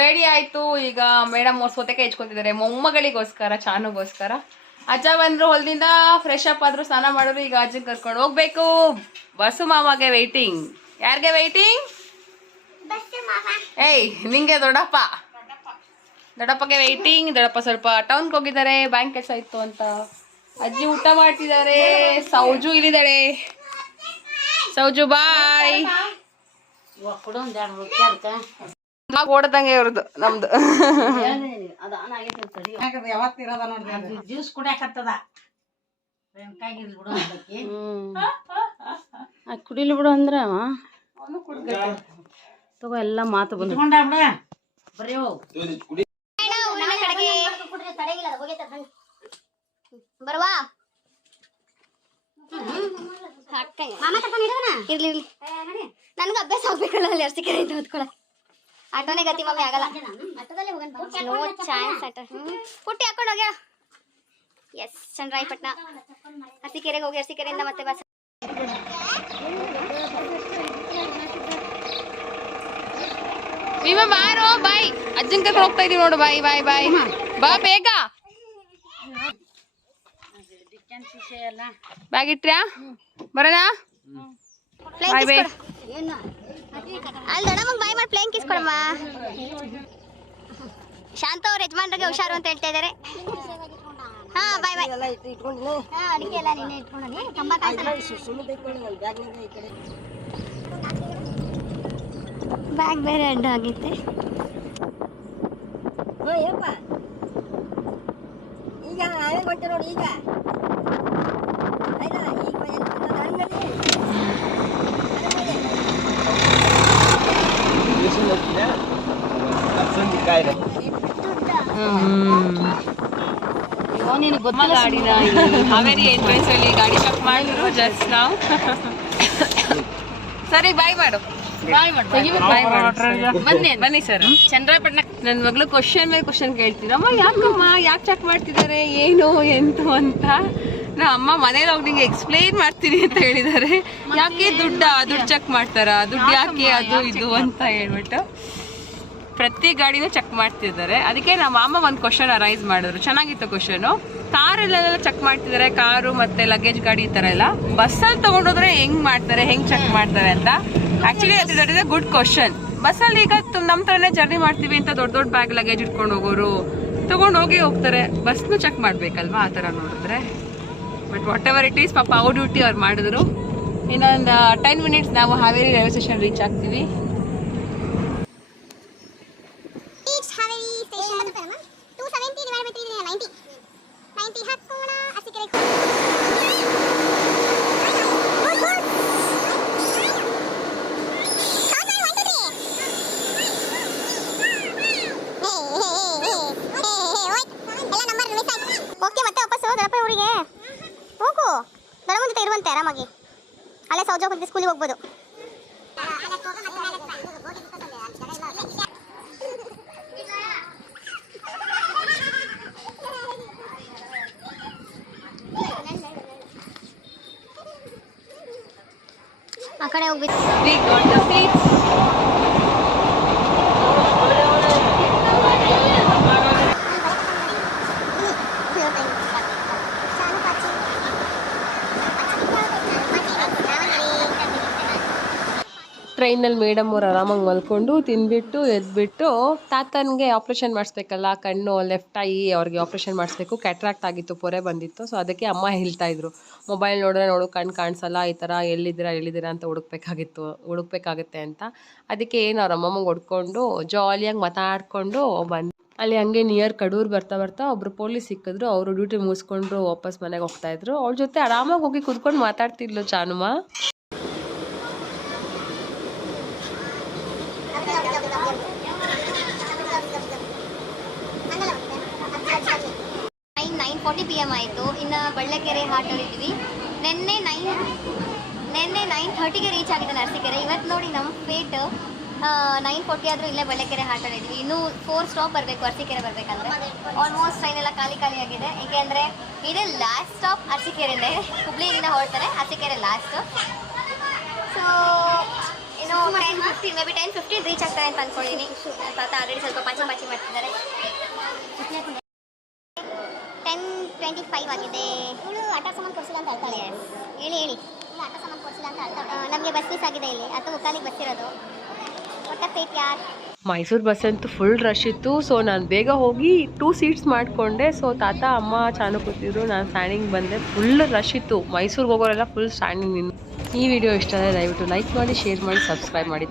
Ready ಆಯ್ತು. ಈಗ madam ಅವ್ರು ಕೈ ಇಚ್ಕೊತಿದ್ದಾರೆ ಮೊಮ್ಮಗಳಿಗೋಸ್ಕರ ಚಾನುಗೋಸ್ಕರ. ಅಜ್ಜ ಬಂದ್ರು ಹೊಲದಿಂದ ಫ್ರೆಶ್ ಅಪ್ ಆದ್ರು ಸ್ನಾನ ಮಾಡಿದ್ರು. ಈಗ ಅಜ್ಜನ್ ಕರ್ಕೊಂಡು ಹೋಗ್ಬೇಕು. ಬಸ್ಸು ಮಾಮಗೆ ವೈಟಿಂಗ್ ಯಾರಿಗೆ ವೈಟಿಂಗ್ ಏಯ್ ನಿಂಗೆ ದೊಡ್ಡಪ್ಪ. ದೊಡ್ಡಪ್ಪಗೆ ವೈಟಿಂಗ್ ದೊಡ್ಡಪ್ಪ ಸ್ವಲ್ಪ ಟೌನ್ಗೆ ಹೋಗಿದ್ದಾರೆ. ಬ್ಯಾಂಕ್ ಕೆಲಸ ಇತ್ತು ಅಂತ. ಅಜ್ಜಿ ಊಟ ಮಾಡ್ತಿದ್ದಾರೆ. ಸೌಜು ಇಲ್ಲಿದ್ದಾಳೆ. ಸೌಜು ಬಾಯ್ ನಾವು ಓಡದಂಗೆ ಇವ್ರದ್ದು ನಮ್ದು. ಜ್ಯೂಸ್ ಕುಡಿಯಾಕತ್ತದ. ಕುಡಿಲಿ ಬಿಡು ಅಂದ್ರ ತಗೋ ಎಲ್ಲ ಮಾತು ಬಂದು. ಬರ್ವಾ. ಬರೀ ಬರುವ ಇರ್ಲಿ ಇರ್ಲಿ. ನನ್ಗೆ ಅಭ್ಯಾಸ ಆಗ್ಬೇಕಲ್ಲ ಅಲ್ಲಿ ಅರ್ಸಿಕೆ ಹೊತ್ಕೊಳಕ್. ಆಟೋನೇ ಗತಿ ಮಮ್ಮಿ ಆಗಲ್ಲ. No chance auto. ಹ್ಮ್. ಪುಟ್ಟಿ ಹಾಕೊಂಡು ಹೋಗ್ಯಾಳ. ಎಸ್ ಚಂದ್ರಾಯಪಟ್ನ ಅರಸೀಕೆರೆಗೆ ಹೋಗಿ ಅರಸೀಕೆರೆಯಿಂದ ಮತ್ತೆ ಬಸ್. ಭೀಮ ಬಾರೋ ಬಾಯ್. ಅಜ್ಜನ್ ಕರ್ಕೊಂಡು ಹೋಗ್ತಾ ಇದೀವಿ ನೋಡು ಬಾಯ್ ಬಾಯ್ ಬಾಯ್. ಬಾ ಬೇಗ. ಬ್ಯಾಗ್ ಇಟ್ರ್ಯಾ? ಬರೋಣ? ಬಾಯ್ ಬಾಯ್ ಅಲ್ಲಿ ದೊಡ್ಡಮ್ಮಗ್ ಬಾಯ್ ಮಾಡಿ ಪ್ಲೇನ್ ಕಿಸ್ಕೊಡಮ್ಮ ಶಾಂತ ಅವ್ರ ಯಜಮಾನ್ರಿಗೆ ಹುಷಾರು ಅಂತ ಹೇಳ್ತಾ ಇದ್ದಾರೆ ಹಾ ಬಾಯ್ ಬಾಯ್ ಹಾ ಅಡಿಕೆ ಎಲ್ಲ ನಿನ್ನೆ ಇಟ್ಕೊಂಡಿ ಕಂಬ ಬ್ಯಾಗ್ ಬೇರೆ ಅಡ್ಡ ಆಗಿತ್ತೆ. ಈಗ ನಾವೇ ಕೊಟ್ಟೆ ನೋಡಿ ಈಗ. ನಿನಗೆ ಗೊತ್ತಿಲ್ಲ ಗಾಡಿನ ಹಾವೇರಿ ಎಂಟ್ರೆನ್ಸ್ ಅಲ್ಲಿ ಗಾಡಿ ಚೆಕ್ ಮಾಡಿದ್ರು ಜಸ್ಟ್ ನಾವು. ಸರಿ ಬಾಯ್ ಮಾಡು. ಬಾಯ್ ಮಾಡು. ಬಾಯ್ ಮಾಡು. ಬನ್ನಿ ಬನ್ನಿ ಸರ್. ಚಂದ್ರಪಟ್ಟಣ ನನ್ನ ಮಗಳು ಕ್ವಶನ್ ಮೇಲೆ ಕ್ವಶನ್ ಕೇಳ್ತೀರ ಅಮ್ಮ ಯಾಕಮ್ಮ ಯಾಕೆ ಚೆಕ್ ಮಾಡ್ತಿದ್ದಾರೆ? ಏನು ಎಂತು ಅಂತ. ನಾ ಅಮ್ಮ ಮನೇಲಿ ಹೋಗಿ ನಿಂಗೆ ಎಕ್ಸ್ಪ್ಲೈನ್ ಮಾಡ್ತೀನಿ ಅಂತ ಹೇಳಿದ್ದಾರೆ. ಯಾಕೆ ದುಡ್ಡ? ದುಡ್ಡು ಚೆಕ್ ಮಾಡ್ತಾರ? ದುಡ್ಡು ಯಾಕೆ ಅದು ಇದು ಅಂತ ಹೇಳ್ಬಿಟ್ಟು. ಪ್ರತಿ ಗಾಡಿನೂ ಚೆಕ್ ಮಾಡ್ತಿದ್ದಾರೆ. ಅದಕ್ಕೆ ನಮ್ಮ ಮಾಮ ಒಂದು ಕ್ವಶನ್ ಅರೈಸ್ ಮಾಡಿದ್ರು. ಚೆನ್ನಾಗಿತ್ತು ಕ್ವಶನು ಕಾರಲ್ಲೆಲ್ಲ ಚೆಕ್ ಮಾಡ್ತಿದ್ದಾರೆ. ಕಾರು ಮತ್ತೆ ಲಗೇಜ್ ಗಾಡಿ ಈ ಥರ ಎಲ್ಲ. ಬಸ್ಸಲ್ಲಿ ತಗೊಂಡೋದ್ರೆ ಹೆಂಗ್ ಮಾಡ್ತಾರೆ, ಹೆಂಗ್ ಚೆಕ್ ಮಾಡ್ತಾರೆ ಅಂತ. ಆಕ್ಚುಲಿ ಅದು ಗುಡ್ ಕ್ವಶನ್ ಬಸ್ಸಲ್ಲಿ ಈಗ ನಮ್ಮ ಥರನೇ ಜರ್ನಿ ಮಾಡ್ತೀವಿ ಅಂತ ದೊಡ್ಡ ದೊಡ್ಡ ಬ್ಯಾಗ್ ಲಗೇಜ್ ಇಟ್ಕೊಂಡು ಹೋಗೋರು. ತಗೊಂಡು ಹೋಗಿ ಹೋಗ್ತಾರೆ. ಬಸ್ನು ಚೆಕ್ ಮಾಡ್ಬೇಕಲ್ವಾ ಆ ಥರ ನೋಡಿದ್ರೆ? But whatever it is ಪಾಪ ಅವ್ರ ಡ್ಯೂಟಿ ಅವ್ರು ಮಾಡಿದ್ರು. ಇನ್ನೊಂದು ಟೆನ್ ಮಿನಿಟ್ಸ್ ನಾವು ಹಾವೇರಿ ರೈಲ್ವೆ ಸ್ಟೇಷನ್ ರೀಚ್ ಆಗ್ತೀವಿ. ಓಕೆ, ಮತ್ತೆ ವಾಪಸ್ ದೊಡ್ಡಪ್ಪ ಊರಿಗೆ. ಹೋಗು. ದೊಡ್ಡಮ್ಮನ ಜೊತೆ ಇರುವಂತೆ, ಆರಾಮಾಗಿ. ಅಲ್ಲೇ ಸೌಜ ಹೋಗಿ ಸ್ಕೂಲಿಗೆ ಹೋಗ್ಬೋದು. ಆ ಕಡೆ ಹೋಗ್ಬಿಟ್ಟು. ಟ್ರೈನಲ್ಲಿ ಮೇಡಮ್ ಅವ್ರು ಆರಾಮಾಗಿ ಮಲ್ಕೊಂಡು ತಿಂದ್ಬಿಟ್ಟು, ಎದ್ಬಿಟ್ಟು ತಾತನಿಗೆ ಆಪ್ರೇಷನ್ ಮಾಡಿಸ್ಬೇಕಲ್ಲ, ಕಣ್ಣು ಲೆಫ್ಟ್ ಐ ಅವ್ರಿಗೆ ಆಪ್ರೇಷನ್ ಮಾಡಿಸ್ಬೇಕು. ಕ್ಯಾಟ್ರಾಕ್ಟ್ ಆಗಿತ್ತು, ಪೊರೆ ಬಂದಿತ್ತು. ಸೊ ಅದಕ್ಕೆ ಅಮ್ಮ ಹೇಳ್ತಾ ಇದ್ರು. ಮೊಬೈಲ್ ನೋಡಿದ್ರೆ ನೋಡು ಕಣ್ಣು ಕಾಣಿಸಲ್ಲ, ಈ ಥರ ಎಲ್ಲಿದ್ದೀರಾ ಎಲ್ಲಿದ್ದೀರಾ ಅಂತ ಹುಡುಕ್ಬೇಕಾಗಿತ್ತು, ಹುಡುಕ್ಬೇಕಾಗುತ್ತೆ ಅಂತ. ಅದಕ್ಕೆ ಏನು ಅವ್ರ ಅಮ್ಮಮ್ಮಗೆ ಹೊಡ್ಕೊಂಡು ಜಾಲಿಯಾಗಿ ಮಾತಾಡ್ಕೊಂಡು ಬಂದು ಅಲ್ಲಿ ಹಂಗೆ ನಿಯರ್ ಕಡೂರು ಬರ್ತಾ ಬರ್ತಾ ಒಬ್ರು ಪೊಲೀಸ್ ಸಿಕ್ಕಿದ್ರು. ಅವರು ಡ್ಯೂಟಿ ಮುಗಿಸ್ಕೊಂಡು ವಾಪಸ್ ಮನೆಗೆ ಹೋಗ್ತಾ ಇದ್ರು. ಅವ್ರ ಜೊತೆ ಆರಾಮಾಗಿ ಹೋಗಿ ಕುತ್ಕೊಂಡು ಮಾತಾಡ್ತಿದ್ಲು ಚಾನುಮ ನೈನ್ ಫೋರ್ಟಿ ಪಿ ಎಂ ಆಯಿತು. ಇನ್ನು ಬಳ್ಳಕೆರೆ ಹಾಟಲ್ಲಿ ಇದ್ವಿ ನಿನ್ನೆ ನೈನ್ ನಿನ್ನೆ ನೈನ್ ಥರ್ಟಿಗೆ ರೀಚ್ ಆಗಿದೆ ನರಸೀಕೆರೆ ಇವತ್ತು ನೋಡಿ ನಮ್ಮ ಫೇಟ್ ನೈನ್ ಫೋರ್ಟಿ ಆದರೂ ಇಲ್ಲೇ ಬಳ್ಳಕೆರೆ ಹಾಟಲ್ಲಿದ್ವಿ. ಇನ್ನೂ ಫೋರ್ ಸ್ಟಾಪ್ ಬರಬೇಕು ಅರಸೀಕೆರೆ ಬರಬೇಕಂದ್ರೆ. ಆಲ್ಮೋಸ್ಟ್ ಟ್ರೈನ್ ಎಲ್ಲ ಖಾಲಿ ಖಾಲಿ ಆಗಿದೆ. ಏಕೆಂದರೆ ಇದೇ ಲಾಸ್ಟ್ ಸ್ಟಾಪ್ ಅರಸೀಕೆರೆನೇ ಹುಬ್ಳಿಯಿಂದ ಹೊರಡ್ತಾರೆ. ಅರಸೀಕೆರೆ ಲಾಸ್ಟ್ ಸೊ ಇನ್ನು ten fifteen maybe ten fifteen reach ಆಗ್ತಾರೆ ಅಂತ ಅಂದ್ಕೊಂಡಿದ್ದೀನಿ ತಾತ ಆಲ್ರೆಡಿ ಸ್ವಲ್ಪ ಪಾಚಿ ಪಾಚಿ ಮಾಡ್ತಿದ್ದಾರೆ. ಟ್ವೆಂಟಿ ಫೈವ್ ಆಗಿದೆ. ಇವಳು ಆಟ ಸಾಮಾನು ಕೊಡ್ಸಿಲ್ಲ ಅಂತ ಹೇಳ್ತಾಳೆ. ಹೇಳಿ ಹೇಳಿ. ಇಲ್ಲ ಆಟ ಸಾಮಾನು ಕೊಡ್ಸಿಲ್ಲ ಅಂತ ಹೇಳ್ತಾಳೆ ನಮಗೆ ಬಸ್ ಮಿಸ್ ಆಗಿದೆ ಇಲ್ಲಿ. ಅಥವಾ ಮುಕ್ಕಾಲಿಗೆ ಬಸ್ಸಿರೋದು ಒಟ್ಟ ಫೇಟ್ ಯಾರು. ಮೈಸೂರು ಬಸ್ ಅಂತೂ ಫುಲ್ ರಶ್ ಇತ್ತು. ಸೊ ನಾನು ಬೇಗ ಹೋಗಿ ಟೂ ಸೀಟ್ಸ್ ಮಾಡಿಕೊಂಡೆ. ಸೊ ತಾತ ಅಮ್ಮ ಚಾನು ಕೂತಿದ್ರು ನಾನು ಸ್ಟ್ಯಾಂಡಿಂಗ್ ಬಂದೆ. ಫುಲ್ ರಶ್ ಇತ್ತು. ಮೈಸೂರಿಗೆ ಹೋಗೋರೆಲ್ಲ ಫುಲ್ ಸ್ಟ್ಯಾಂಡಿಂಗ್ ಇನ್ನು. ಈ ವಿಡಿಯೋ ಇಷ್ಟ ಆದರೆ ದಯವಿಟ್ಟು ಲೈಕ್ ಮಾಡಿ ಶೇರ್ ಮಾಡಿ ಸಬ್ಸ್ಕ್ರೈಬ್ ಮಾಡಿ.